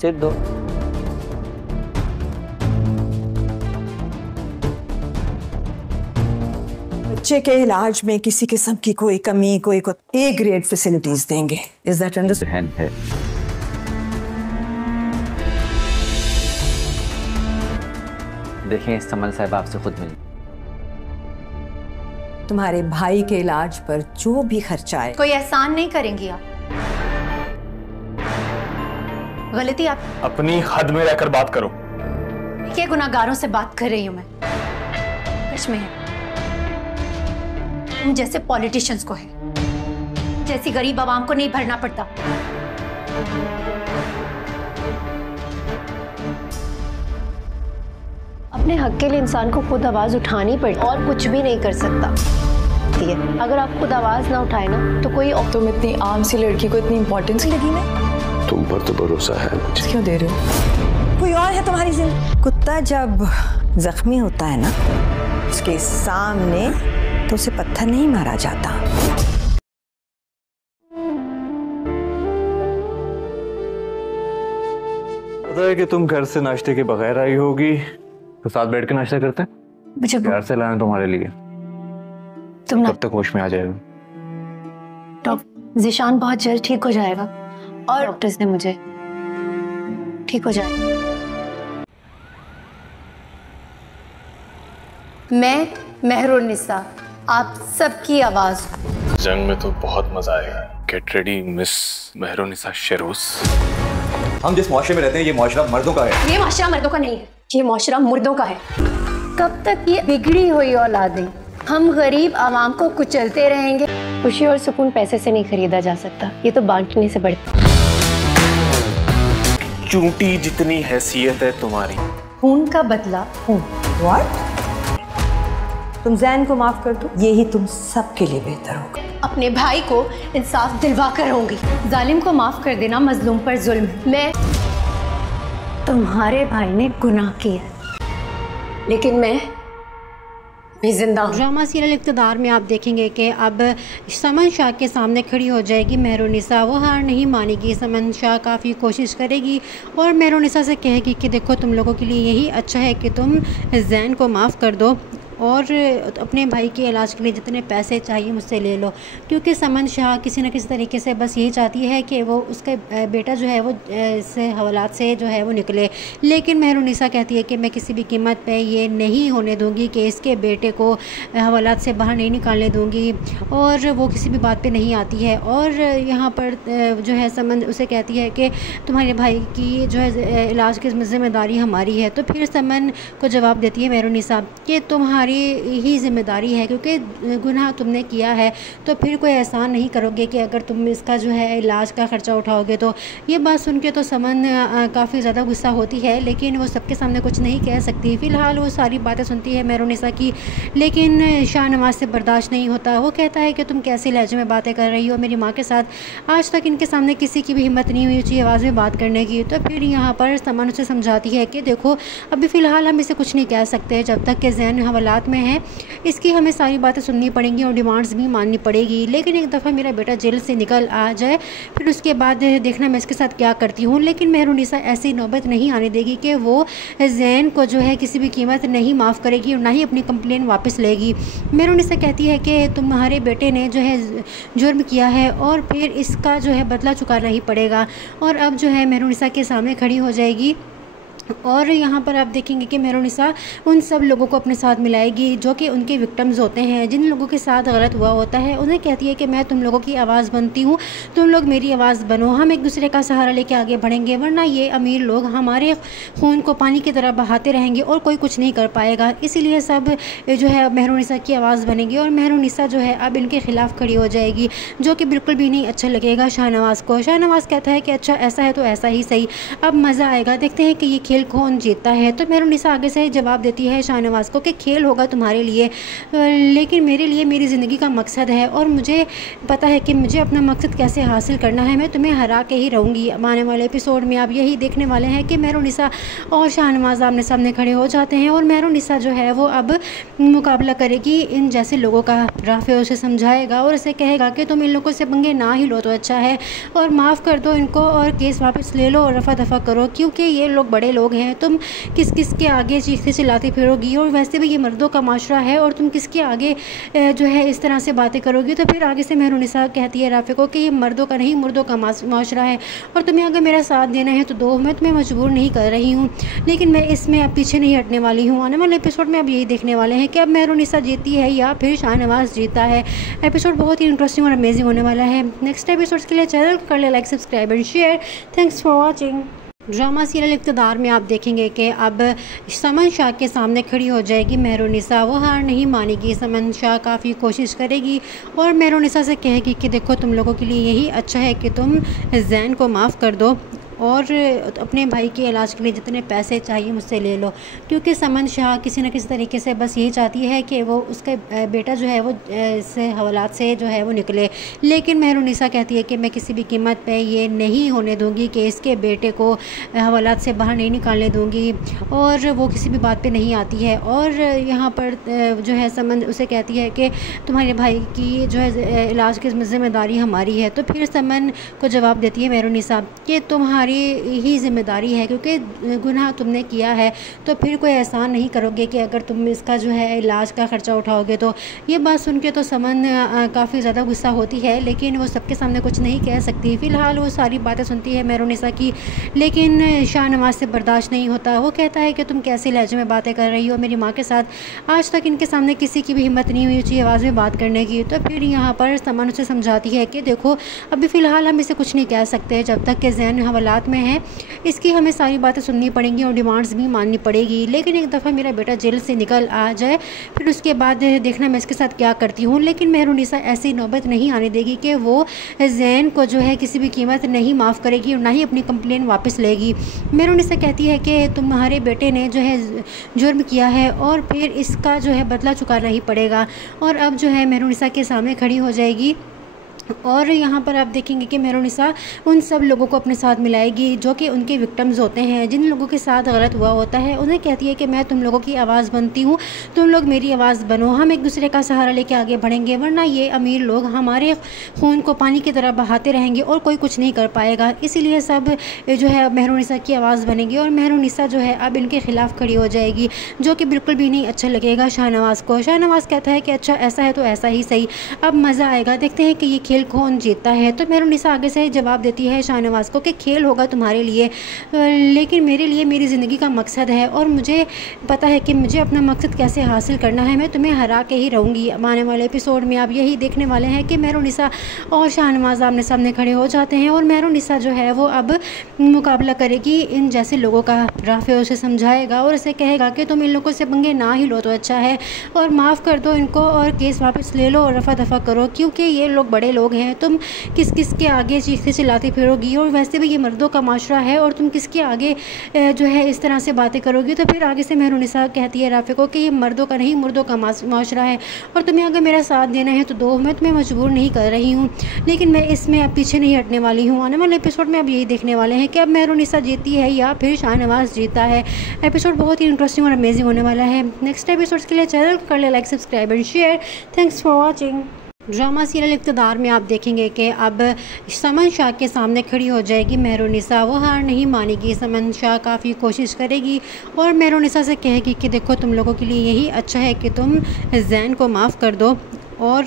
सिर दो। बच्चे के इलाज में किसी किस्म की कोई कमी, कोई ए ग्रेड फैसिलिटीज देंगे। Is that understand? है। देखें समन साहब आपसे खुद मिली। तुम्हारे भाई के इलाज पर जो भी खर्चा आए। कोई एहसान नहीं करेंगी आप। गलती आप अपनी हद में रहकर बात करो। क्या गुनाहगारों से बात कर रही हूं मैं? सच में है तुम जैसे पॉलिटिशियंस को है, जैसी गरीब आवाम को नहीं भरना पड़ता। अपने हक के लिए इंसान को खुद आवाज उठानी पड़े और कुछ भी नहीं कर सकता। अगर आप खुद आवाज ना उठाए ना तो कोई तुम इतनी आम सी लड़की को इतनी इंपॉर्टेंस लगी मैं? तुम पर तो भरोसा है मुझे। क्यों दे रहे हो? कोई और है तुम्हारी जिंदगी? कुत्ता जब जख्मी होता है ना, उसके सामने तो उसे पत्थर नहीं मारा जाता। पता है कि तुम घर से नाश्ते के बगैर आई होगी, तो साथ बैठ के नाश्ता करते हैं। मुझे घर से लाना तुम्हारे लिए। तुम ना कब तक होश में आ जाएगा? डॉक्टर ज़ीशान बहुत जल्द ठीक हो जाएगा और डॉक्टर्स ने मुझे ठीक हो जाएगा। मैं मेहरुन्निसा आप सबकी आवाज। जंग में तो बहुत मजा आएगा। Get ready miss Mehrunnisa Sheroes. हम जिस मुआशरे में रहते हैं ये मुआशरा मर्दों का है। ये मुआशरा मर्दों का नहीं है, ये मुआशरा मुर्दों का है। कब तक ये बिगड़ी हुई औलादें हम गरीब आवाम को कुचलते रहेंगे? खुशी और सुकून पैसे से नहीं खरीदा जा सकता, ये तो बांटने से बढ़ता। चूंटी जितनी हैसियत है तुम्हारी। खून का बदला खून। What? तुम जैन को माफ कर दो, यही तुम सबके लिए बेहतर होगा। अपने भाई को इंसाफ दिलवा कर रहूंगी। जालिम को माफ कर देना मजलूम पर जुल्म। मैं तुम्हारे भाई ने गुनाह किया, लेकिन मैं जिंदा हूं। ड्रामा सीरियल इक़्तिदार में आप देखेंगे कि अब समन शाह के सामने खड़ी हो जाएगी मेहरुन्निसा। वो हार नहीं मानेगी। समन शाह काफ़ी कोशिश करेगी और मेहरुन्निसा से कहेगी कि देखो तुम लोगों के लिए यही अच्छा है कि तुम जैन को माफ़ कर दो और अपने भाई के इलाज के लिए जितने पैसे चाहिए मुझसे ले लो, क्योंकि समन शाह किसी न किसी तरीके से बस यही चाहती है कि वो उसका बेटा जो है वो से हवालात से जो है वो निकले। लेकिन मेहरुन्निसा कहती है कि मैं किसी भी कीमत पे ये नहीं होने दूंगी कि इसके बेटे को हवालात से बाहर नहीं निकालने दूंगी, और वो किसी भी बात पे नहीं आती है। और यहाँ पर जो है समन उसे कहती है कि तुम्हारे भाई की जो है इलाज की ज़िम्मेदारी हमारी है। तो फिर समन को जवाब देती है मेहरुन्निसा कि तुम्हारी ही जिम्मेदारी है, क्योंकि गुनाह तुमने किया है तो फिर कोई एहसान नहीं करोगे कि अगर तुम इसका जो है इलाज का ख़र्चा उठाओगे। तो ये बात सुन के तो समन काफ़ी ज़्यादा गुस्सा होती है, लेकिन वो सबके सामने कुछ नहीं कह सकती। फ़िलहाल वो सारी बातें सुनती है मेहरुन्निसा की, लेकिन शाहनवाज से बर्दाश्त नहीं होता। वो कहता है कि तुम कैसे लहजे में बातें कर रही हो मेरी माँ के साथ, आज तक इनके सामने किसी की भी हिम्मत नहीं हुई ऊँची आवाज़ में बात करने की। तो फिर यहाँ पर समन उसे समझाती है कि देखो अभी फ़िलहाल हम इसे कुछ नहीं कह सकते जब तक कि ज़ैन हवालात में है, इसकी हमें सारी बातें सुननी पड़ेंगी और डिमांड्स भी माननी पड़ेगी। लेकिन एक दफ़ा मेरा बेटा जेल से निकल आ जाए फिर उसके बाद देखना मैं इसके साथ क्या करती हूँ। लेकिन मेहरुन्निसा ऐसी नौबत नहीं आने देगी कि वो जैन को जो है किसी भी कीमत नहीं माफ़ करेगी और ना ही अपनी कंप्लेन वापस लेगी। मेहरुन्निसा कहती है कि तुम्हारे बेटे ने जो है जुर्म किया है और फिर इसका जो है बदला चुकाना ही पड़ेगा। और अब जो है मेहरुन्निसा के सामने खड़ी हो जाएगी और यहाँ पर आप देखेंगे कि मेहरुन्निसा उन सब लोगों को अपने साथ मिलाएगी जो कि उनके विक्टिम्स होते हैं, जिन लोगों के साथ गलत हुआ होता है। उन्हें कहती है कि मैं तुम लोगों की आवाज़ बनती हूँ, तुम लोग मेरी आवाज़ बनो, हम एक दूसरे का सहारा लेके आगे बढ़ेंगे, वरना ये अमीर लोग हमारे खून को पानी की तरह बहाते रहेंगे और कोई कुछ नहीं कर पाएगा। इसीलिए सब जो है मेहरुन्निसा की आवाज़ बनेगी और मेहरुन्निसा जो है अब इनके ख़िलाफ़ खड़ी हो जाएगी, जो कि बिल्कुल भी नहीं अच्छा लगेगा शाहनवाज़ को। शाहनवाज़ कहता है कि अच्छा ऐसा है तो ऐसा ही सही, अब मज़ा आएगा, देखते हैं कि ये खेल खेल कौन जीतता है। तो मेहरुनिसा आगे से जवाब देती है शाहनवाज़ को कि खेल होगा तुम्हारे लिए, लेकिन मेरे लिए मेरी ज़िंदगी का मकसद है और मुझे पता है कि मुझे अपना मकसद कैसे हासिल करना है। मैं तुम्हें हरा के ही रहूँगी। आने वाले एपिसोड में आप यही देखने वाले हैं कि मेहरुनिसा और शाहनवाज़ आमने सामने खड़े हो जाते हैं और मेहरुनिसा जो है वो अब मुकाबला करेगी इन जैसे लोगों का। राफे उसे समझाएगा और उसे कहेगा कि तुम इन लोगों से पंगे ना ही लो तो अच्छा है और माफ़ कर दो इनको और केस वापस ले लो और रफा दफा करो, क्योंकि ये लोग बड़े लोग हैं। तुम किस किस के आगे चीखते चिल्लाती फिरोगी और वैसे भी ये मर्दों का माशरा है और तुम किसके आगे जो है इस तरह से बातें करोगी। तो फिर आगे से मेहरुनिसा कहती है राफे को कि ये मर्दों का नहीं मुर्दों का माशरा है और तुम्हें अगर मेरा साथ देना है तो दो, मैं तुम्हें मजबूर नहीं कर रही हूँ, लेकिन मैं इसमें अब पीछे नहीं हटने वाली हूँ। आने वाले एपिसोड में अब यही देखने वाले हैं कि अब मेहरुनिसा जीती है या फिर शाहनवाज़ जीता है। एपिसोड बहुत ही इंटरेस्टिंग और अमेजिंग होने वाला है। नेक्स्ट एपिसोड्स के लिए चैनल को कर ले like, subscribe and share. Thanks for watching. Drama serial Iqtidar में आप देखेंगे कि अब समन शाह के सामने खड़ी हो जाएगी मेहरुनिसा। वो हार नहीं मानेगी। समन शाह काफ़ी कोशिश करेगी और मेहरुनिसा से कहेगी कि देखो तुम लोगों के लिए यही अच्छा है कि तुम ज़ैन को माफ़ कर दो और अपने भाई के इलाज के लिए जितने पैसे चाहिए मुझसे ले लो, क्योंकि समन शाह किसी न किसी तरीके से बस यही चाहती है कि वो उसके बेटा जो है वो से हवालात से जो है वो निकले। लेकिन मेहरुनिसा कहती है कि मैं किसी भी कीमत पे ये नहीं होने दूंगी कि इसके बेटे को हवालात से बाहर नहीं निकालने दूंगी, और वो किसी भी बात पे नहीं आती है। और यहाँ पर जो है समन उसे कहती है कि तुम्हारे भाई की जो है इलाज की ज़िम्मेदारी हमारी है। तो फिर समन को जवाब देती है मेहरुनिसा कि तुम्हारी ही जिम्मेदारी है, क्योंकि गुनाह तुमने किया है तो फिर कोई एहसान नहीं करोगे कि अगर तुम इसका जो है इलाज का ख़र्चा उठाओगे। तो ये बात सुन के तो समन काफ़ी ज़्यादा गुस्सा होती है, लेकिन वो सबके सामने कुछ नहीं कह सकती। फ़िलहाल वो सारी बातें सुनती है मेहरुनिसा की, लेकिन शाहनवाज़ से बर्दाश्त नहीं होता। वो कहता है कि तुम कैसे लहजे में बातें कर रही हो मेरी माँ के साथ, आज तक इनके सामने किसी की भी हिम्मत नहीं हुई ऊँची आवाज़ में बात करने की। तो फिर यहाँ पर समन उसे समझाती है कि देखो अभी फ़िलहाल हम इसे कुछ नहीं कह सकते जब तक कि ज़ैन हवालात में है, इसकी हमें सारी बातें सुननी पड़ेंगी और डिमांड्स भी माननी पड़ेगी। लेकिन एक दफ़ा मेरा बेटा जेल से निकल आ जाए फिर उसके बाद देखना मैं इसके साथ क्या करती हूँ। लेकिन मेहरुनिसा ऐसी नौबत नहीं आने देगी कि वो ज़ैन को जो है किसी भी कीमत नहीं माफ़ करेगी और ना ही अपनी कंप्लेन वापस लेगी। मेहरुनिसा कहती है कि तुम्हारे बेटे ने जो है जुर्म किया है और फिर इसका जो है बदला चुकाना ही पड़ेगा। और अब जो है मेहरुनिसा के सामने खड़ी हो जाएगी और यहाँ पर आप देखेंगे कि मेहरुनिसा उन सब लोगों को अपने साथ मिलाएगी जो कि उनके विक्टिम्स होते हैं, जिन लोगों के साथ गलत हुआ होता है। उन्हें कहती है कि मैं तुम लोगों की आवाज़ बनती हूँ, तुम लोग मेरी आवाज़ बनो, हम एक दूसरे का सहारा लेके आगे बढ़ेंगे, वरना ये अमीर लोग हमारे खून को पानी की तरह बहाते रहेंगे और कोई कुछ नहीं कर पाएगा। इसीलिए सब जो है मेहरुनिसा की आवाज़ बनेगी और मेहरुनिसा जो है अब इनके ख़िलाफ़ खड़ी हो जाएगी, जो कि बिल्कुल भी नहीं अच्छा लगेगा शाहनवाज़ को। शाहनवाज़ कहता है कि अच्छा ऐसा है तो ऐसा ही सही, अब मज़ा आएगा, देखते हैं कि ये खेल कौन जीतता है। तो मेहरुनिसा आगे से जवाब देती है शाहनवाज़ को कि खेल होगा तुम्हारे लिए, लेकिन मेरे लिए मेरी ज़िंदगी का मकसद है और मुझे पता है कि मुझे अपना मकसद कैसे हासिल करना है। मैं तुम्हें हरा के ही रहूँगी। आने वाले एपिसोड में आप यही देखने वाले हैं कि मेहरुनिसा और शाहनवाज़ आमने सामने खड़े हो जाते हैं और मेहरुनिसा जो है वो अब मुकाबला करेगी इन जैसे लोगों का। राफे उसे समझाएगा और उसे कहेगा कि तुम इन लोगों से पंगे ना ही लो तो अच्छा है और माफ़ कर दो इनको और केस वापस ले लो और रफा दफा करो, क्योंकि ये लोग बड़े लोग हैं। तुम किस किस के आगे चीखते चिल्लाती फिरोगी और वैसे भी ये मर्दों का माशरा है और तुम किसके आगे जो है इस तरह से बातें करोगी। तो फिर आगे से मेहरुनिसा कहती है राफे को कि ये मर्दों का नहीं मुर्दों का माशरा है और तुम्हें अगर मेरा साथ देना है तो दो, मैं तुम्हें मजबूर नहीं कर रही हूँ, लेकिन मैं इसमें अब पीछे नहीं हटने वाली हूँ। आने वाले एपिसोड में अब यही देखने वाले हैं कि अब मेहरुनिसा जीती है या फिर शाहनवाज़ जीता है। एपिसोड बहुत ही इंटरेस्टिंग और अमेजिंग होने वाला है। नेक्स्ट एपिसोड्स के लिए चैनल को कर ले like, subscribe and share. Thanks for watching. Drama serial Iqtidar में आप देखेंगे कि अब समन शाह के सामने खड़ी हो जाएगी मेहरुनिसा। वो हार नहीं मानेगी। समन शाह काफ़ी कोशिश करेगी और मेहरुनिसा से कहेगी कि देखो तुम लोगों के लिए यही अच्छा है कि तुम ज़ैन को माफ़ कर दो और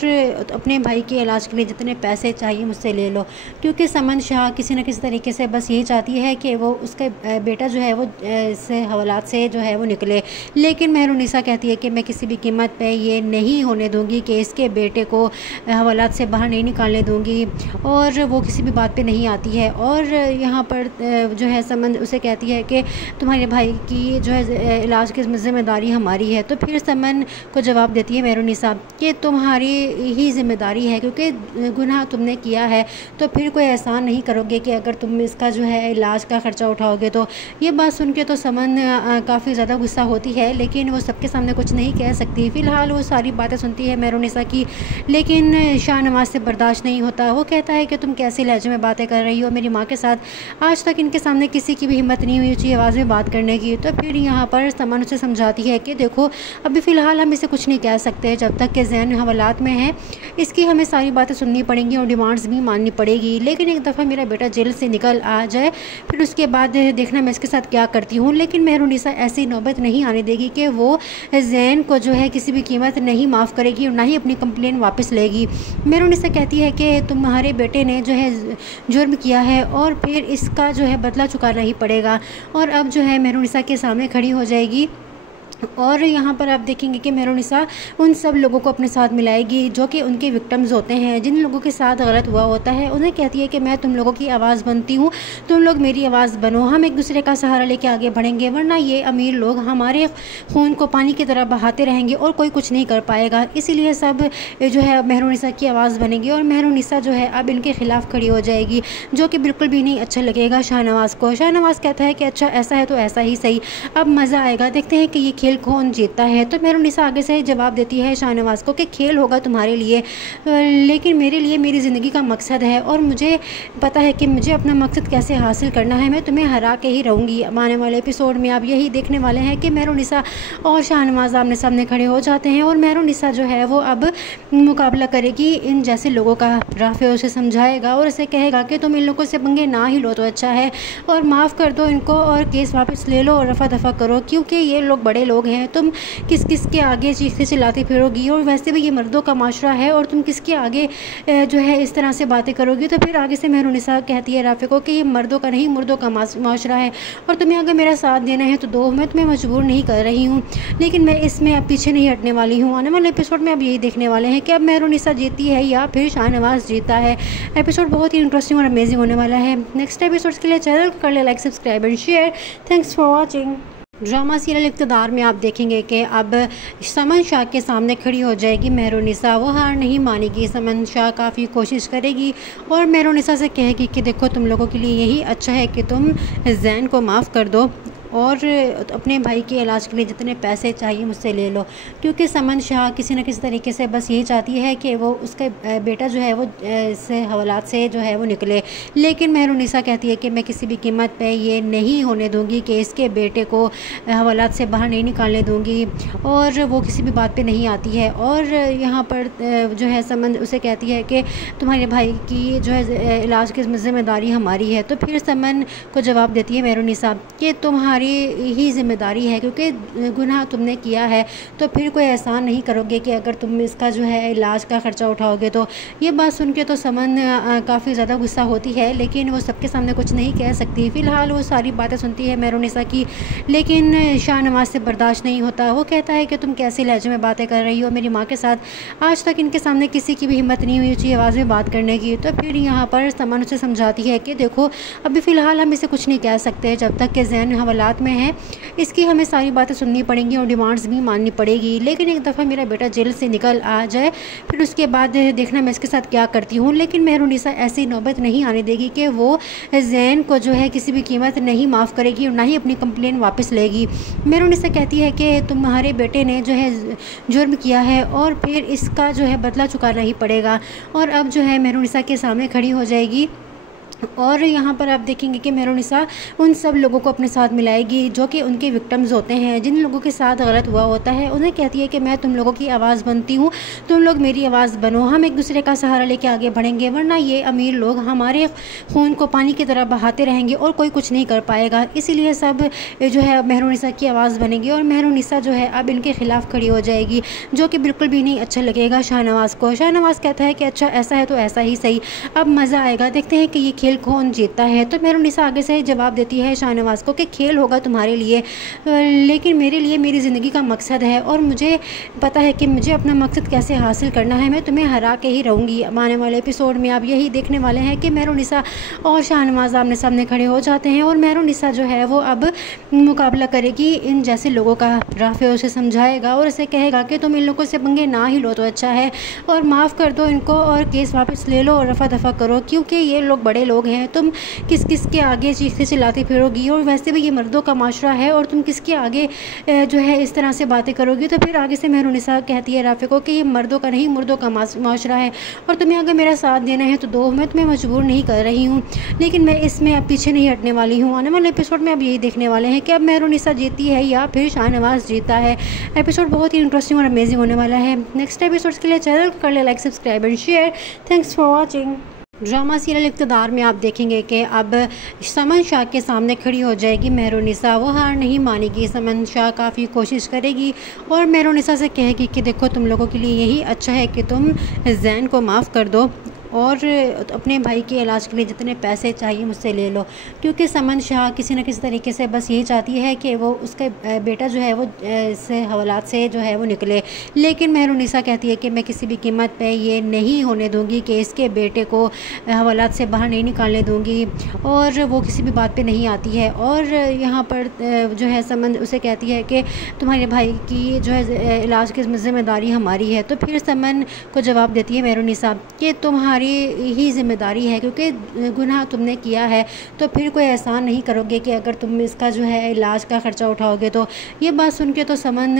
अपने भाई के इलाज के लिए जितने पैसे चाहिए मुझसे ले लो, क्योंकि समन शाह किसी न किसी तरीके से बस यही चाहती है कि वो उसके बेटा जो है वो से हवालात से जो है वो निकले। लेकिन मेहरुनिसा कहती है कि मैं किसी भी कीमत पे ये नहीं होने दूंगी कि इसके बेटे को हवालात से बाहर नहीं निकालने दूंगी, और वो किसी भी बात पे नहीं आती है। और यहाँ पर जो है समन उसे कहती है कि तुम्हारे भाई की जो है इलाज की ज़िम्मेदारी हमारी है। तो फिर समन को जवाब देती है मेहरुनिसा कि तुम्हारी तुम्हारी ही जिम्मेदारी है, क्योंकि गुनाह तुमने किया है तो फिर कोई एहसान नहीं करोगे कि अगर तुम इसका जो है इलाज का ख़र्चा उठाओगे। तो ये बात सुन के तो समन काफ़ी ज़्यादा गुस्सा होती है, लेकिन वो सबके सामने कुछ नहीं कह सकती। फ़िलहाल वो सारी बातें सुनती है मेहरुनिसा की, लेकिन शाहनवाज से बर्दाश्त नहीं होता। वो कहता है कि तुम कैसे लहजे में बातें कर रही हो मेरी माँ के साथ, आज तक इनके सामने किसी की भी हिम्मत नहीं हुई ऊँची आवाज़ में बात करने की। तो फिर यहाँ पर समन उसे समझाती है कि देखो अभी फ़िलहाल हम इसे कुछ नहीं कह सकते, जब तक कि ज़ैन हवालात में है इसकी हमें सारी बातें सुननी पड़ेंगी और डिमांड्स भी माननी पड़ेगी। लेकिन एक दफ़ा मेरा बेटा जेल से निकल आ जाए फिर उसके बाद देखना मैं इसके साथ क्या करती हूँ। लेकिन मेहरुनिसा ऐसी नौबत नहीं आने देगी कि वो ज़ैन को जो है किसी भी कीमत नहीं माफ़ करेगी और ना ही अपनी कंप्लेन वापस लेगी। मेहरुनिसा कहती है कि तुम्हारे बेटे ने जो है जुर्म किया है और फिर इसका जो है बदला चुकाना ही पड़ेगा। और अब जो है मेहरुनिसा के सामने खड़ी हो जाएगी और यहाँ पर आप देखेंगे कि मेहरुनिसा उन सब लोगों को अपने साथ मिलाएगी जो कि उनके विक्टिम्स होते हैं, जिन लोगों के साथ गलत हुआ होता है। उन्हें कहती है कि मैं तुम लोगों की आवाज़ बनती हूँ, तुम लोग मेरी आवाज़ बनो, हम एक दूसरे का सहारा लेके आगे बढ़ेंगे, वरना ये अमीर लोग हमारे खून को पानी की तरह बहाते रहेंगे और कोई कुछ नहीं कर पाएगा। इसीलिए सब जो है मेहरुनिसा की आवाज़ बनेगी और मेहरुनिसा जो है अब इनके ख़िलाफ़ खड़ी हो जाएगी, जो कि बिल्कुल भी नहीं अच्छा लगेगा शाहनवाज़ को। शाहनवाज़ कहता है कि अच्छा ऐसा है तो ऐसा ही सही, अब मज़ा आएगा, देखते हैं कि ये खेल कौन जीतता है। तो मेहरुनिसा आगे से जवाब देती है शाहनवाज़ को कि खेल होगा तुम्हारे लिए, लेकिन मेरे लिए मेरी ज़िंदगी का मकसद है और मुझे पता है कि मुझे अपना मकसद कैसे हासिल करना है, मैं तुम्हें हरा के ही रहूँगी। आने वाले एपिसोड में आप यही देखने वाले हैं कि मेहरुनिसा और शाहनवाज़ आमने सामने खड़े हो जाते हैं और मेहरुनिसा जो है वो अब मुकाबला करेगी इन जैसे लोगों का। राफे उसे समझाएगा और उसे कहेगा कि तुम इन लोगों से पंगे ना ही लो तो अच्छा है और माफ़ कर दो इनको और केस वापस ले लो और रफा दफा करो, क्योंकि ये लोग बड़े लोग हैं, तुम किस किस के आगे चीखते चिल्लाती फिरोगी और वैसे भी ये मर्दों का माशरा है और तुम किसके आगे जो है इस तरह से बातें करोगी। तो फिर आगे से मेहरुनिसा कहती है राफे को कि ये मर्दों का नहीं मुर्दों का माशरा है और तुम्हें अगर मेरा साथ देना है तो दो, मैं तुम्हें मजबूर नहीं कर रही हूँ, लेकिन मैं इसमें अब पीछे नहीं हटने वाली हूँ। आने वाले एपिसोड में अब यही देखने वाले हैं कि अब मेहरुनिसा जीतती है या फिर शाहनवाज़ जीता है। एपिसोड बहुत ही इंटरेस्टिंग और अमेजिंग होने वाला है। नेक्स्ट एपिसोड्स के लिए चैनल को कर ले like, subscribe and share. Thanks for watching. Drama serial Iqtidar में आप देखेंगे कि अब समन शाह के सामने खड़ी हो जाएगी मेहरुनिसा। वो हार नहीं मानेगी, समन शाह काफ़ी कोशिश करेगी और मेहरुनिसा से कहेगी कि देखो तुम लोगों के लिए यही अच्छा है कि तुम ज़ैन को माफ़ कर दो और अपने भाई के इलाज के लिए जितने पैसे चाहिए मुझसे ले लो, क्योंकि समन शाह किसी न किसी तरीके से बस यही चाहती है कि वो उसका बेटा जो है वो से हवालात से जो है वो निकले। लेकिन मेहरुनिसा कहती है कि मैं किसी भी कीमत पे ये नहीं होने दूंगी कि इसके बेटे को हवालात से बाहर नहीं निकालने दूंगी और वो किसी भी बात पे नहीं आती है। और यहाँ पर जो है समन उसे कहती है कि तुम्हारे भाई की जो है इलाज की ज़िम्मेदारी हमारी है। तो फिर समन को जवाब देती है मेहरुनिसा कि तुम्हारी ही जिम्मेदारी है, क्योंकि गुनाह तुमने किया है तो फिर कोई एहसान नहीं करोगे कि अगर तुम इसका जो है इलाज का ख़र्चा उठाओगे। तो ये बात सुन के तो समन काफ़ी ज़्यादा गुस्सा होती है, लेकिन वो सबके सामने कुछ नहीं कह सकती। फ़िलहाल वो सारी बातें सुनती है मेहरुनिसा की, लेकिन शाहनवाज़ से बर्दाश्त नहीं होता। वो कहता है कि तुम कैसे लहजे में बातें कर रही हो मेरी माँ के साथ, आज तक इनके सामने किसी की भी हिम्मत नहीं हुई ऊँची आवाज़ में बात करने की। तो फिर यहाँ पर समन उसे समझाती है कि देखो अभी फ़िलहाल हम इसे कुछ नहीं कह सकते, जब तक कि ज़ैन हवालात में है इसकी हमें सारी बातें सुननी पड़ेंगी और डिमांड्स भी माननी पड़ेगी। लेकिन एक दफ़ा मेरा बेटा जेल से निकल आ जाए फिर उसके बाद देखना मैं इसके साथ क्या करती हूँ। लेकिन मेहरुनिसा ऐसी नौबत नहीं आने देगी कि वो ज़ैन को जो है किसी भी कीमत नहीं माफ़ करेगी और ना ही अपनी कंप्लेन वापस लेगी। मेहरुनिसा कहती है कि तुम्हारे बेटे ने जो है जुर्म किया है और फिर इसका जो है बदला चुकाना ही पड़ेगा। और अब जो है मेहरुनिसा के सामने खड़ी हो जाएगी और यहाँ पर आप देखेंगे कि मेहरुनिसा उन सब लोगों को अपने साथ मिलाएगी जो कि उनके विक्टिम्स होते हैं, जिन लोगों के साथ गलत हुआ होता है। उन्हें कहती है कि मैं तुम लोगों की आवाज़ बनती हूँ, तुम लोग मेरी आवाज़ बनो, हम एक दूसरे का सहारा लेके आगे बढ़ेंगे, वरना ये अमीर लोग हमारे खून को पानी की तरह बहाते रहेंगे और कोई कुछ नहीं कर पाएगा। इसीलिए सब जो है मेहरुनिसा की आवाज़ बनेगी और मेहरुनिसा जो है अब इनके ख़िलाफ़ खड़ी हो जाएगी, जो कि बिल्कुल भी नहीं अच्छा लगेगा शाहनवाज़ को। शाहनवाज़ कहता है कि अच्छा ऐसा है तो ऐसा ही सही, अब मज़ा आएगा, देखते हैं कि ये खेल खेल कौन जीतता है। तो मेहरुनिसा आगे से जवाब देती है शाहनवाज़ को कि खेल होगा तुम्हारे लिए, लेकिन मेरे लिए मेरी ज़िंदगी का मकसद है और मुझे पता है कि मुझे अपना मकसद कैसे हासिल करना है। मैं तुम्हें हरा के ही रहूँगी। आने वाले एपिसोड में आप यही देखने वाले हैं कि मेहरुनिसा और शाहनवाज़ आमने सामने खड़े हो जाते हैं और मेहरुनिसा जो है वो अब मुकाबला करेगी इन जैसे लोगों का। राफे उसे समझाएगा और उसे कहेगा कि तुम इन लोगों से पंगे ना ही लो तो अच्छा है और माफ़ कर दो इनको और केस वापस ले लो और रफा दफा करो, क्योंकि ये लोग बड़े लोग हैं। तुम किस किस के आगे चीखते चिल्लाती फिरोगी और वैसे भी ये मर्दों का माशरा है और तुम किसके आगे जो है इस तरह से बातें करोगी। तो फिर आगे से मेहरुनिसा कहती है राफे को कि ये मर्दों का नहीं मुर्दों का माशरा है और तुम्हें अगर मेरा साथ देना है तो दो, मैं तुम्हें मजबूर नहीं कर रही हूँ, लेकिन मैं इसमें अब पीछे नहीं हटने वाली हूँ। आने वाले एपिसोड में अब यही देखने वाले हैं कि अब मेहरुनिसा जीती है या फिर शाहनवाज़ जीता है। एपिसोड बहुत ही इंटरेस्टिंग और अमेजिंग होने वाला है। नेक्स्ट एपिसोड्स के लिए चैनल को कर ले like, subscribe and share. Thanks for watching. Drama serial Iqtidar में आप देखेंगे कि अब समन शाह के सामने खड़ी हो जाएगी मेहरुनिसा। वो हार नहीं मानेगी। समन शाह काफ़ी कोशिश करेगी और मेहरुनिसा से कहेगी कि देखो तुम लोगों के लिए यही अच्छा है कि तुम ज़ैन को माफ़ कर दो और अपने भाई के इलाज के लिए जितने पैसे चाहिए मुझसे ले लो, क्योंकि समन शाह किसी न किसी तरीके से बस यही चाहती है कि वो उसके बेटा जो है वो से हवालात से जो है वो निकले। लेकिन मेहरुनिसा कहती है कि मैं किसी भी कीमत पे ये नहीं होने दूंगी कि इसके बेटे को हवालात से बाहर नहीं निकालने दूंगी, और वो किसी भी बात पे नहीं आती है। और यहाँ पर जो है समन उसे कहती है कि तुम्हारे भाई की जो है इलाज की ज़िम्मेदारी हमारी है। तो फिर समन को जवाब देती है मेहरुनिसा कि तुम्हारी ही जिम्मेदारी है, क्योंकि गुनाह तुमने किया है तो फिर कोई एहसान नहीं करोगे कि अगर तुम इसका जो है इलाज का ख़र्चा उठाओगे। तो ये बात सुन के तो समन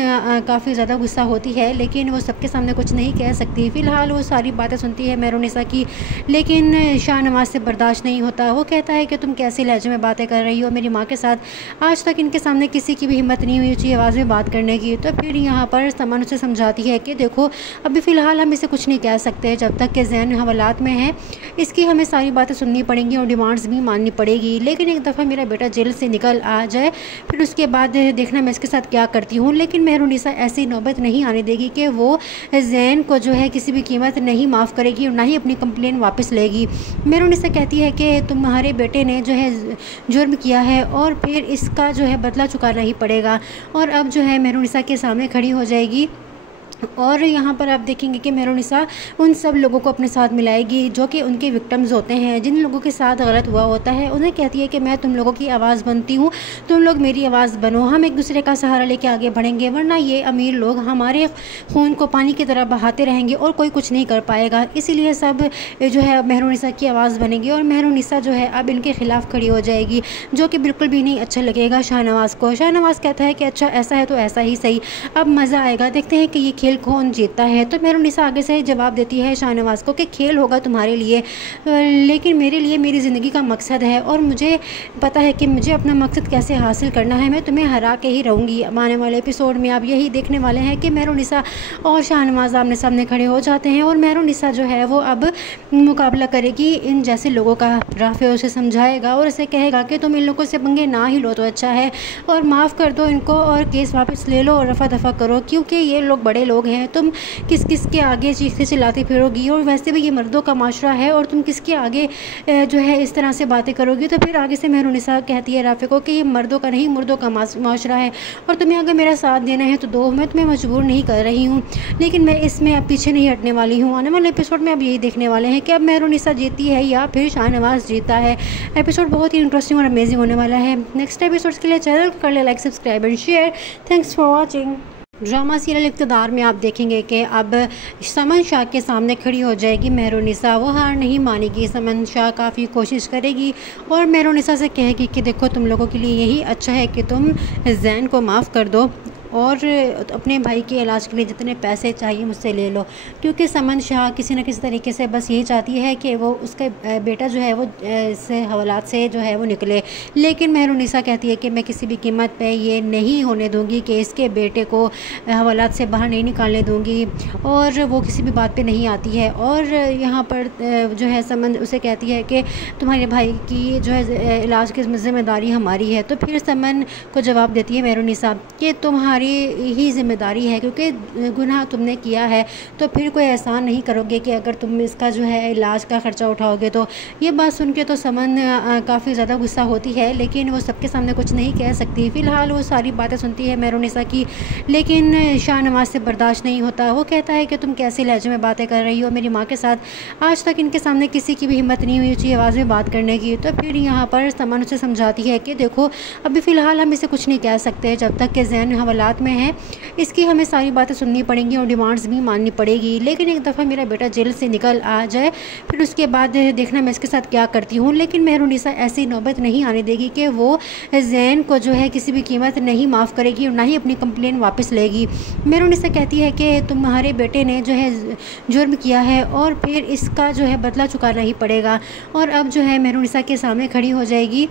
काफ़ी ज़्यादा गुस्सा होती है, लेकिन वो सबके सामने कुछ नहीं कह सकती। फ़िलहाल वो सारी बातें सुनती है मेहरुनिसा की, लेकिन शाहनवाज़ से बर्दाश्त नहीं होता। वो कहता है कि तुम कैसे लहजे में बातें कर रही हो मेरी माँ के साथ, आज तक इनके सामने किसी की भी हिम्मत नहीं हुई ऊँची आवाज़ में बात करने की। तो फिर यहाँ पर समन उसे समझाती है कि देखो अभी फ़िलहाल हम इसे कुछ नहीं कह सकते जब तक कि ज़ैन हवालात में है, इसकी हमें सारी बातें सुननी पड़ेंगी और डिमांड्स भी माननी पड़ेगी। लेकिन एक दफ़ा मेरा बेटा जेल से निकल आ जाए फिर उसके बाद देखना मैं इसके साथ क्या करती हूँ। लेकिन मेहरुनिसा ऐसी नौबत नहीं आने देगी कि वो ज़ैन को जो है किसी भी कीमत नहीं माफ़ करेगी और ना ही अपनी कंप्लेन वापस लेगी। मेहरुनिसा कहती है कि तुम्हारे बेटे ने जो है जुर्म किया है और फिर इसका जो है बदला चुकाना ही पड़ेगा। और अब जो है मेहरुनिसा के सामने खड़ी हो जाएगी और यहाँ पर आप देखेंगे कि मेहरुनिसा उन सब लोगों को अपने साथ मिलाएगी जो कि उनके विक्टिम्स होते हैं, जिन लोगों के साथ गलत हुआ होता है। उन्हें कहती है कि मैं तुम लोगों की आवाज़ बनती हूँ, तुम लोग मेरी आवाज़ बनो, हम एक दूसरे का सहारा लेके आगे बढ़ेंगे, वरना ये अमीर लोग हमारे खून को पानी की तरह बहाते रहेंगे और कोई कुछ नहीं कर पाएगा। इसीलिए सब जो है मेहरुनिसा की आवाज़ बनेगी और मेहरुनिसा जो है अब इनके ख़िलाफ़ खड़ी हो जाएगी, जो कि बिल्कुल भी नहीं अच्छा लगेगा शाहनवाज़ को। शाहनवाज़ कहता है कि अच्छा ऐसा है तो ऐसा ही सही, अब मज़ा आएगा, देखते हैं कि ये खेल कौन जीतता है। तो मेहरुनिसा आगे से जवाब देती है शाहनवाज़ को कि खेल होगा तुम्हारे लिए, लेकिन मेरे लिए मेरी ज़िंदगी का मकसद है और मुझे पता है कि मुझे अपना मकसद कैसे हासिल करना है। मैं तुम्हें हरा के ही रहूँगी। आने वाले एपिसोड में आप यही देखने वाले हैं कि मेहरुनिसा और शाहनवाज़ आमने सामने खड़े हो जाते हैं और मेहरुनिसा जो है वो अब मुकाबला करेगी इन जैसे लोगों का। राफे उसे समझाएगा और उसे कहेगा कि तुम इन लोगों से पंगे ना ही लो तो अच्छा है और माफ़ कर दो इनको और केस वापस ले लो और रफा दफा करो, क्योंकि ये लोग बड़े लोग हैं। तुम किस किस के आगे चीखते चिल्लाती फिरोगी और वैसे भी ये मर्दों का माशरा है और तुम किसके आगे जो है इस तरह से बातें करोगी। तो फिर आगे से मेहरुनिसा कहती है राफे को कि ये मर्दों का नहीं मुर्दों का माशरा है और तुम्हें अगर मेरा साथ देना है तो दो, मैं तुम्हें मजबूर नहीं कर रही हूँ, लेकिन मैं इसमें अब पीछे नहीं हटने वाली हूँ। आने वाले एपिसोड में अब यही देखने वाले हैं कि अब मेहरुनिसा जीती है या फिर शाहनवाज़ जीता है। एपिसोड बहुत ही इंटरेस्टिंग और अमेजिंग होने वाला है। नेक्स्ट एपिसोड्स के लिए चैनल को कर ले like, subscribe and share. Thanks for watching. Drama serial Iqtidar में आप देखेंगे कि अब समन शाह के सामने खड़ी हो जाएगी मेहरुनिसा। वो हार नहीं मानेगी। समन शाह काफ़ी कोशिश करेगी और मेहरुनिसा से कहेगी कि देखो तुम लोगों के लिए यही अच्छा है कि तुम ज़ैन को माफ़ कर दो और अपने भाई के इलाज के लिए जितने पैसे चाहिए मुझसे ले लो, क्योंकि समन शाह किसी न किसी तरीके से बस यही चाहती है कि वो उसके बेटा जो है वो से हवालात से जो है वो निकले। लेकिन मेहरुनिसा कहती है कि मैं किसी भी कीमत पे ये नहीं होने दूंगी कि इसके बेटे को हवालात से बाहर नहीं निकालने दूंगी, और वो किसी भी बात पे नहीं आती है। और यहाँ पर जो है समन उसे कहती है कि तुम्हारे भाई की जो है इलाज की ज़िम्मेदारी हमारी है। तो फिर समन को जवाब देती है मेहरुनिसा कि तुम्हारी तुम्हारी ही जिम्मेदारी है, क्योंकि गुनाह तुमने किया है तो फिर कोई एहसान नहीं करोगे कि अगर तुम इसका जो है इलाज का ख़र्चा उठाओगे। तो ये बात सुन के तो समन काफ़ी ज़्यादा गुस्सा होती है, लेकिन वो सबके सामने कुछ नहीं कह सकती। फ़िलहाल वो सारी बातें सुनती है मेहरुनिसा की, लेकिन शाहनवाज से बर्दाश्त नहीं होता। वो कहता है कि तुम कैसे लहजे में बातें कर रही हो मेरी माँ के साथ, आज तक इनके सामने किसी की भी हिम्मत नहीं हुई ऊँची आवाज़ में बात करने की। तो फिर यहाँ पर समन उसे समझाती है कि देखो अभी फ़िलहाल हम इसे कुछ नहीं कह सकते, जब तक कि ज़ैन हवालात में है इसकी हमें सारी बातें सुननी पड़ेंगी और डिमांड्स भी माननी पड़ेगी। लेकिन एक दफ़ा मेरा बेटा जेल से निकल आ जाए फिर उसके बाद देखना मैं इसके साथ क्या करती हूँ। लेकिन मेहरुनिसा ऐसी नौबत नहीं आने देगी कि वो ज़ैन को जो है किसी भी कीमत नहीं माफ़ करेगी और ना ही अपनी कंप्लेन वापस लेगी। मेहरुनिसा कहती है कि तुम्हारे बेटे ने जो है जुर्म किया है और फिर इसका जो है बदला चुकाना ही पड़ेगा। और अब जो है मेहरुनिसा के सामने खड़ी हो जाएगी